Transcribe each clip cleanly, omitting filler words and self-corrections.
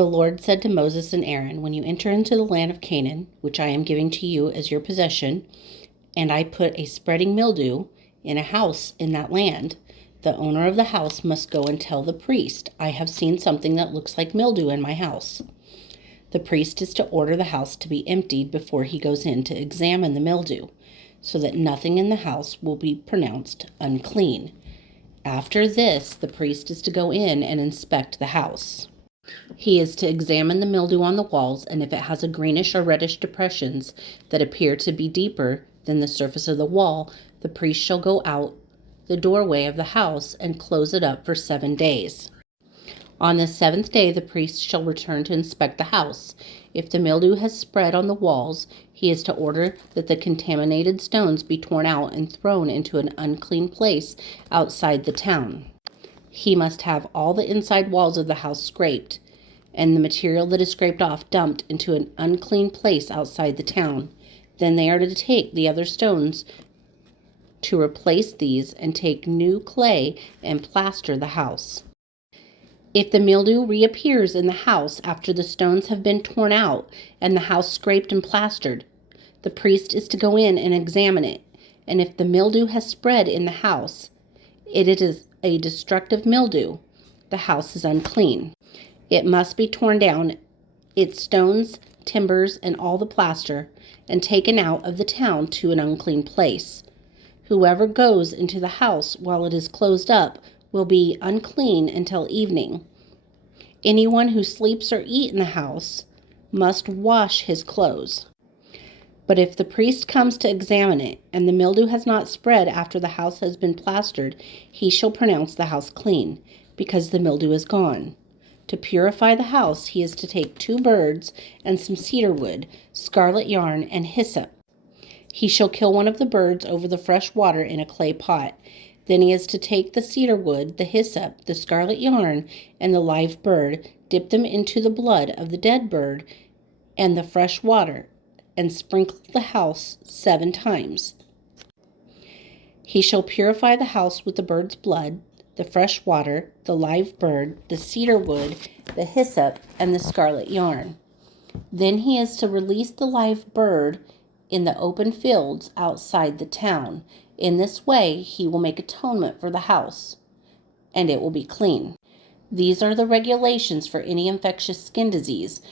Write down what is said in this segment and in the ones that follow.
The Lord said to Moses and Aaron, when you enter into the land of Canaan, which I am giving to you as your possession, and I put a spreading mildew in a house in that land, the owner of the house must go and tell the priest, I have seen something that looks like mildew in my house. The priest is to order the house to be emptied before he goes in to examine the mildew, so that nothing in the house will be pronounced unclean. After this, the priest is to go in and inspect the house. He is to examine the mildew on the walls, and if it has a greenish or reddish depressions that appear to be deeper than the surface of the wall, the priest shall go out the doorway of the house and close it up for 7 days. On the 7th day, the priest shall return to inspect the house. If the mildew has spread on the walls, he is to order that the contaminated stones be torn out and thrown into an unclean place outside the town. He must have all the inside walls of the house scraped, and the material that is scraped off dumped into an unclean place outside the town. Then they are to take the other stones to replace these and take new clay and plaster the house. If the mildew reappears in the house after the stones have been torn out and the house scraped and plastered, the priest is to go in and examine it. And if the mildew has spread in the house, it is a destructive mildew. The house is unclean. It must be torn down, its stones, timbers, and all the plaster, and taken out of the town to an unclean place. Whoever goes into the house while it is closed up will be unclean until evening. Anyone who sleeps or eats in the house must wash his clothes. But if the priest comes to examine it, and the mildew has not spread after the house has been plastered, he shall pronounce the house clean, because the mildew is gone. To purify the house, he is to take 2 birds and some cedar wood, scarlet yarn, and hyssop. He shall kill one of the birds over the fresh water in a clay pot. Then he is to take the cedar wood, the hyssop, the scarlet yarn, and the live bird, dip them into the blood of the dead bird and the fresh water, and sprinkle the house 7 times. He shall purify the house with the bird's blood, the fresh water, the live bird, the cedar wood, the hyssop, and the scarlet yarn. Then he is to release the live bird in the open fields outside the town. In this way, he will make atonement for the house, and it will be clean. These are the regulations for any infectious skin disease,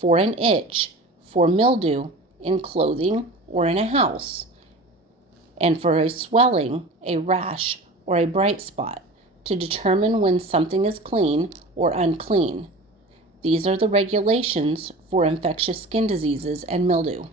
for an itch, for mildew, in clothing or in a house, and for a swelling, a rash, or a bright spot, to determine when something is clean or unclean. These are the regulations for infectious skin diseases and mildew.